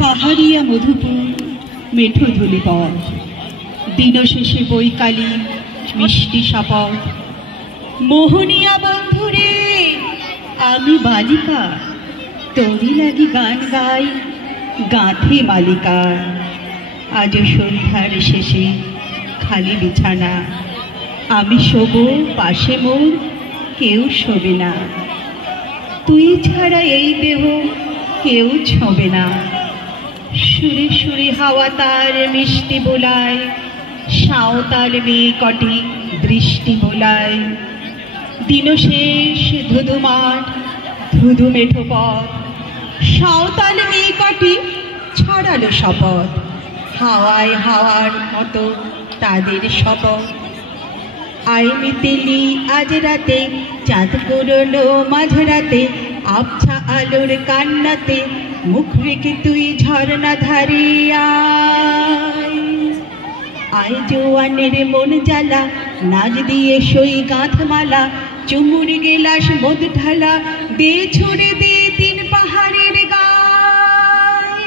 পাহাড়িয়া মধুপুর মেঠো ধুলি পথ, দিন শেষে বৈকালী মিষ্টি শপথ। মোহনিয়া বন্ধুরে আমি বালিকা, তোরি লাগি গান গাই গাঁথে মালিকা। আজ সন্ধ্যার শেষে খালি বিছানা, আমি শোব পাশে মোর কেউ শোবে না। তুই ছাড়া এই দেহ কেউ ছোঁবে না। সুরে সুরে হাওয়া তার মিষ্টি বোলায়, সাঁওতাল মেয়ে কটি দৃষ্টি বোলায়। দিন শেষ ধুধু মাঠ ধুধু মেঠো পথ, সাঁওতাল মেয়ে কটি ছড়ালো শপথ। হাওয়ায় হাওয়ার মতো তাদের শপথ। আয় মিতেলি আজ রাতে চাঁদ করলো মাঝরাতে, আবছা আলোর কান্নাতে মুখ রেখে তুই ঝর্ণা ধারে আয়। জোয়ানের মন জ্বালা, নাচ দিয়ে সই গাঁথমালা, চুমুর গেলাস মদ ঢালা, দে ছড়ে দে তিন পাহাড়ের গায়।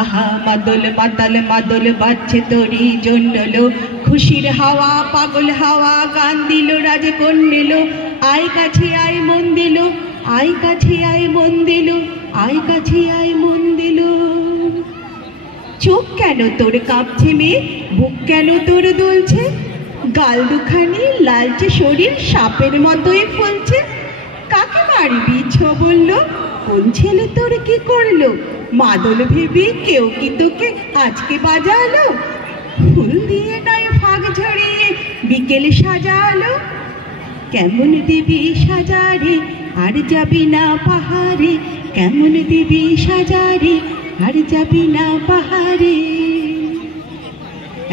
আহা মাদল মাতাল মাদল বাজছে তোরই জন্যলো, খুশির হাওয়া পাগল হাওয়া গান দিল রাজ কন্যেল। আয় কাছে আয় মন দিল, আয় কাছে আয় মন দিল, আয় কাছে আয় মন দিল। চোখ কেন তোর কাঁপছে মেয়ে, বুক কেন তোর দুলছে, গাল দুখানি লালচে শরীর সাপের মতোই ফুলছে। কাকে মারবি ছো বললো, কোন ছেলে তোর কি করলো, মাদল ভেবে কেউ কি তোকে আজকে বাজালো। ফুল দিয়ে নয় ফাগ ঝরিয়ে বিকেলে সাজালো, কেমন দিবি সাজারে আর যাবি না পাহাড়ে, কেমন দিবি সাজারে আর যাবি না পাহাড়ে।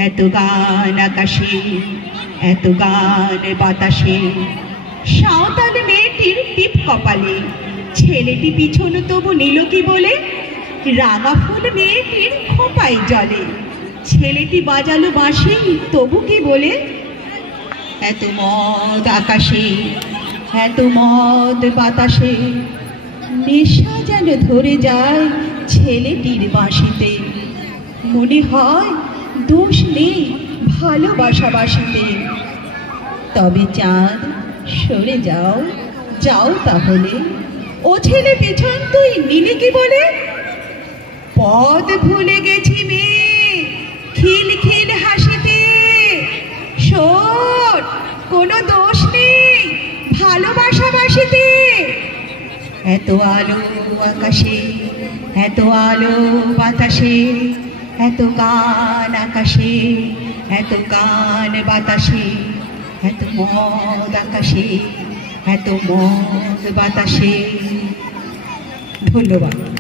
এত গান আকাশে এত গান বাতাসে, সাঁওতাল মেয়েটির টিপ কপালে, ছেলেটি পিছন তবু নিল কি বলে, রাঙা ফুল মেয়েটির খোঁপায় জলে। ছেলেটি বাজালো বাঁশি তবু কি বলে, এত মদ আকাশে এত মদ বাতাসে, নেশা যেন ধরে যায় ছেলেটির বাঁশিতে। মনে হয় দোষ নেই ভালোবাসা বাসিতে। তবে চাঁদ সরে যাও যাও তাহলে, ও ছেলে পেছন তুই নিলি কি বলে। পদ ভুলে গেছি মেয়ে খিল খিল হাসিতে, শোন কোনো দোষ নেই ভালোবাসা বাসিতে। এত আলো আকাশে এত আলো বাতাসে, এত গান আকাশে এত গান বাতাসে, এত মদ আকাশে এত মদ বাতাসে। ধন্যবাদ।